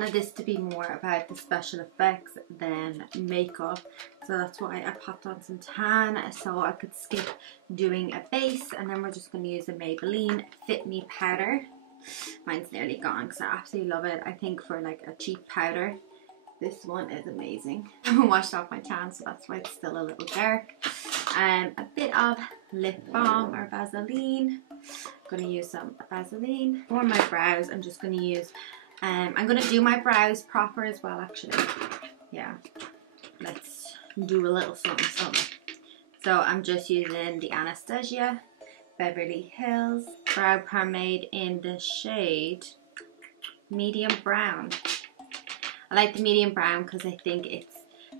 wanted this to be more about the special effects than makeup, so that's why I popped on some tan so I could skip doing a base. And then we're just going to use the Maybelline Fit Me powder. Mine's nearly gone because I absolutely love it. I think for like a cheap powder, this one is amazing. I haven't washed off my tan, so that's why it's still a little dark. A bit of lip balm or Vaseline. I'm going to use some Vaseline for my brows. I'm just going to use I'm going to do my brows proper as well, actually. Yeah, let's do a little something something. So I'm just using the Anastasia Beverly Hills Brow Pomade in the shade medium brown. I like the medium brown because I think it's,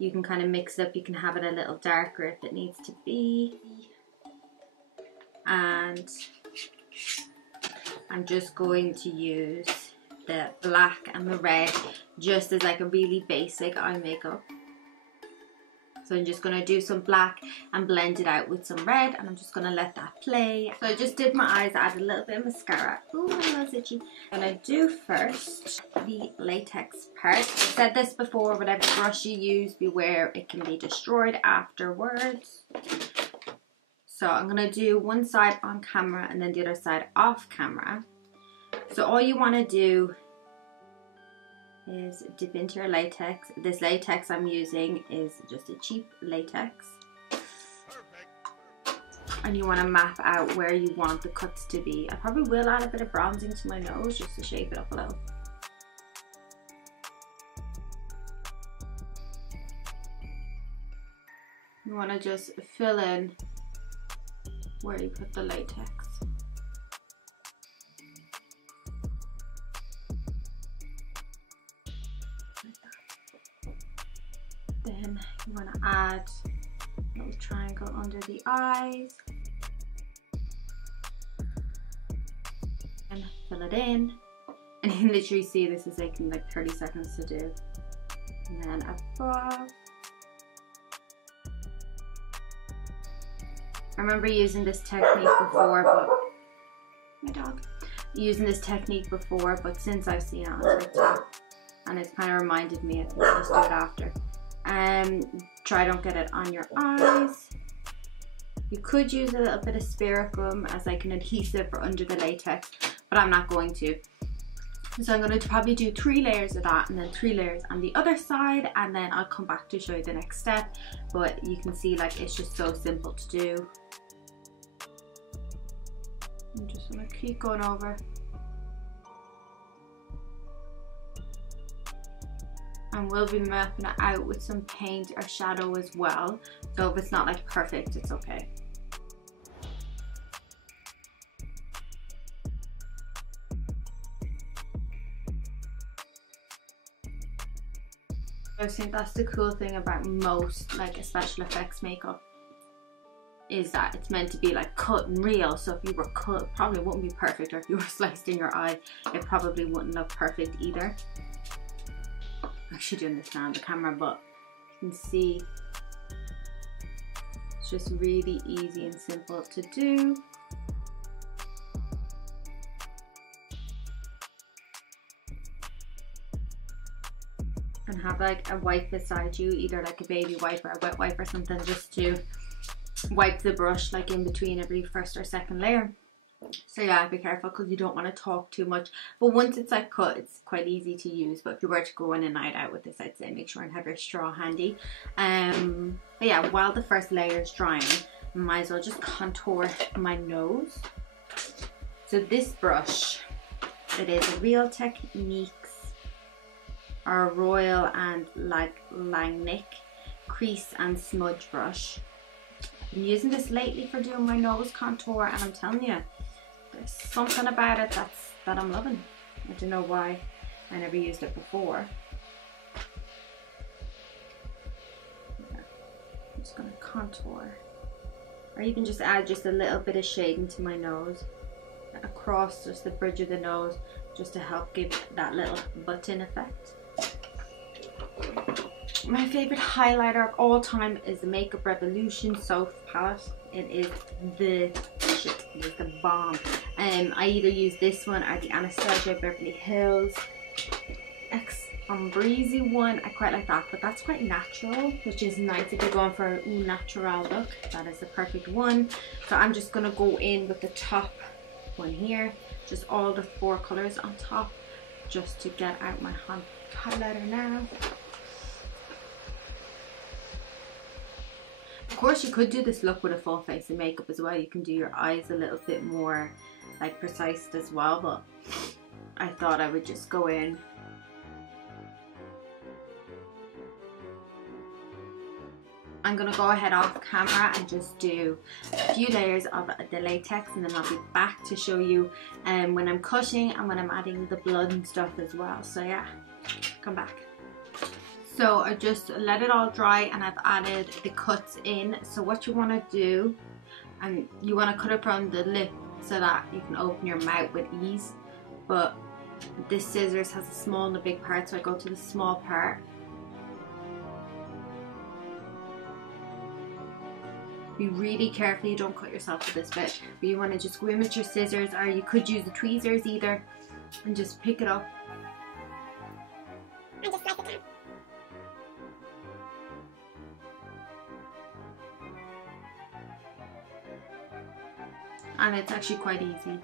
you can kind of mix it up. You can have it a little darker if it needs to be. And I'm just going to use the black and the red just as like a really basic eye makeup. So I'm just going to do some black and blend it out with some red, and I'm just going to let that play. So I just did my eyes, added a little bit of mascara. Ooh, my nose itchy. I'm going to do first the latex part. I said this before, whatever brush you use, beware it can be destroyed afterwards. So I'm going to do one side on camera and then the other side off camera. So all you want to do is dip into your latex. This latex I'm using is just a cheap latex. And you want to map out where you want the cuts to be. I probably will add a bit of bronzing to my nose just to shape it up a little. You want to just fill in where you put the latex. Then you want to add a little triangle under the eyes and fill it in. And you can literally see this is taking like 30 seconds to do. And then above. I remember using this technique before, but my dog. Using this technique before, but since I've seen it on TikTok, and it's kind of reminded me, I think I'll just do it after. Try don't get it on your eyes. You could use a little bit of spiricum as like an adhesive for under the latex, but I'm not going to. So I'm going to probably do 3 layers of that and then 3 layers on the other side, and then I'll come back to show you the next step. But you can see like it's just so simple to do. I'm just going to keep going over. And we'll be mapping it out with some paint or shadow as well. So if it's not like perfect, it's okay. I think that's the cool thing about most like special effects makeup, is that it's meant to be like cut and real. So if you were cut, it probably wouldn't be perfect, or if you were sliced in your eye, it probably wouldn't look perfect either. I should understand the camera, but you can see it's just really easy and simple to do. And have like a wipe beside you, either like a baby wipe or a wet wipe or something, just to wipe the brush like in between every first or second layer. So yeah, be careful because you don't want to talk too much. But once it's like cut, it's quite easy to use. But if you were to go in a night out with this, I'd say make sure and have your straw handy. But yeah, while the first layer is drying, I might as well just contour my nose. So this brush, it is a Real Techniques or Royal and Langnick crease and smudge brush. I've been using this lately for doing my nose contour, and I'm telling you, there's something about it that I'm loving. I don't know why I never used it before. Yeah. I'm just going to contour, or even just add just a little bit of shade into my nose, across just the bridge of the nose, just to help give that little button effect. My favorite highlighter of all time is the Makeup Revolution Soft Palette. It is the shit. It is the bomb. I either use this one or the Anastasia Beverly Hills breezy one. I quite like that, but that's quite natural, which is nice if you're going for a natural look. That is the perfect one. So I'm just gonna go in with the top one here, just all the 4 colors on top, just to get out my highlighter now. Of course, you could do this look with a full face of makeup as well. You can do your eyes a little bit more like precise as well, but I thought I would just go in. I'm gonna go ahead off camera and just do a few layers of the latex, and then I'll be back to show you when I'm cutting and when I'm adding the blood and stuff as well. So yeah, come back. So I just let it all dry and I've added the cuts in. So what you want to do, and you want to cut it from the lip so that you can open your mouth with ease. But this scissors has a small and a big part, so I go to the small part. Be really careful you don't cut yourself with this bit, but you want to just go in with your scissors, or you could use the tweezers either, and just pick it up. And just slice it down. And it's actually quite easy.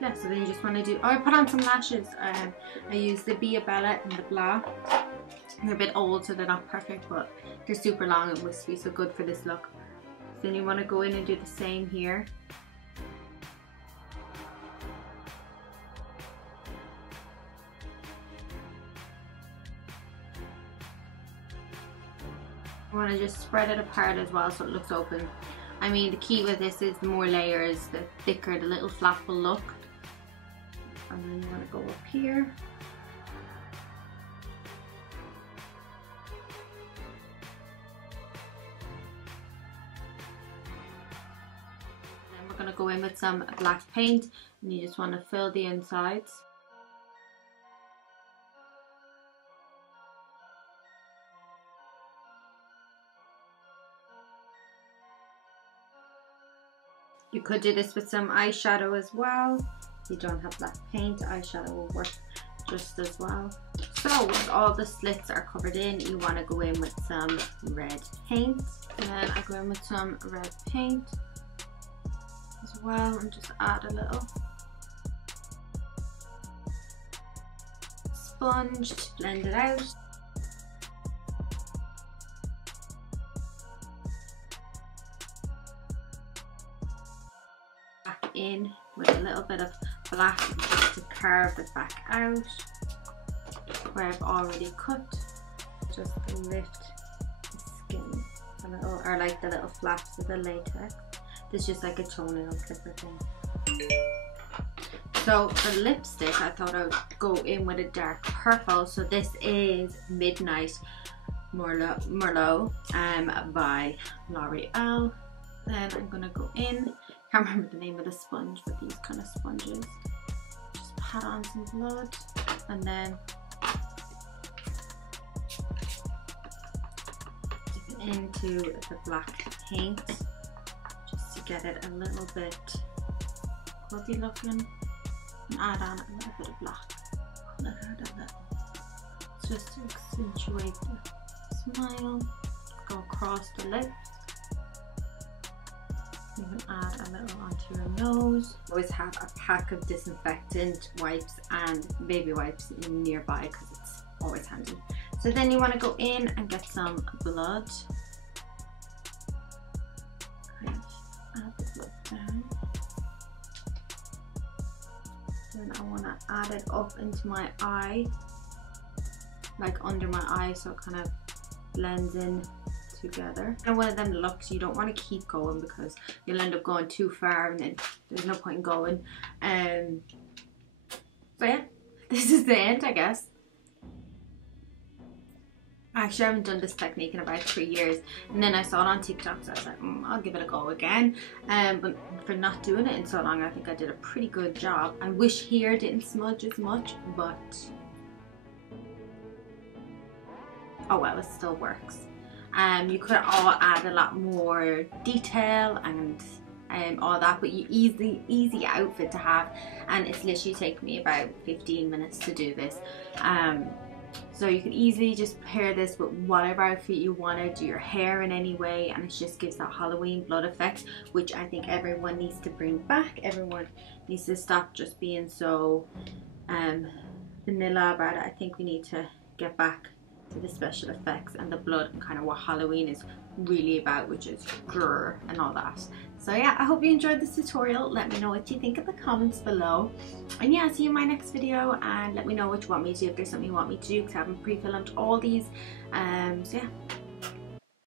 Yeah, so then you just want to do, oh, I put on some lashes. I use the Bia Bella and the Blah. They're a bit old, so they're not perfect, but they're super long and wispy, so good for this look. Then you want to go in and do the same here. You want to just spread it apart as well so it looks open. I mean, the key with this is the more layers, the thicker the little flap will look. And then you want to go up here. Then we're going to go in with some black paint, and you just want to fill the insides. You could do this with some eyeshadow as well. If you don't have black paint, eyeshadow will work just as well. So once all the slits are covered in, you want to go in with some red paint. And then I go in with some red paint as well, and just add a little sponge to blend it out. In with a little bit of black just to carve it back out where I've already cut, just to lift the skin a little, or like the little flaps of the latex. This is just like a toenail clipper thing. So for lipstick, I thought I would go in with a dark purple. So this is Midnight Merlot by L'Oreal. Then I'm gonna go in. Can't remember the name of the sponge, but these kind of sponges. Just pat on some blood, and then dip it into the black paint just to get it a little bit fuzzy looking, and add on a little bit of black. Pull it out a little, just to accentuate the smile. Go across the lips. You can add a little onto your nose. Always have a pack of disinfectant wipes and baby wipes nearby because it's always handy. So then you want to go in and get some blood. Add the blood down. Then I want to add it up into my eye, like under my eye, so it kind of blends in together. And one of them looks you don't want to keep going because you'll end up going too far and then there's no point in going. So yeah, this is the end, I guess. Actually, I haven't done this technique in about 3 years, and then I saw it on TikTok, so I was like, I'll give it a go again. But for not doing it in so long, I think I did a pretty good job. I wish here didn't smudge as much, but oh well, it still works. You could all add a lot more detail and all that, but you easy outfit to have, and it's literally taken me about 15 minutes to do this. So you can easily just pair this with whatever outfit you want to do your hair in any way, and it just gives that Halloween blood effect, which I think everyone needs to bring back. Everyone needs to stop just being so vanilla about it. I think we need to get back to the special effects and the blood and kind of what Halloween is really about, which is grrr and all that. So yeah, I hope you enjoyed this tutorial. Let me know what you think in the comments below, and yeah, see you in my next video, and let me know what you want me to do, if there's something you want me to do, because I haven't pre-filmed all these. So yeah.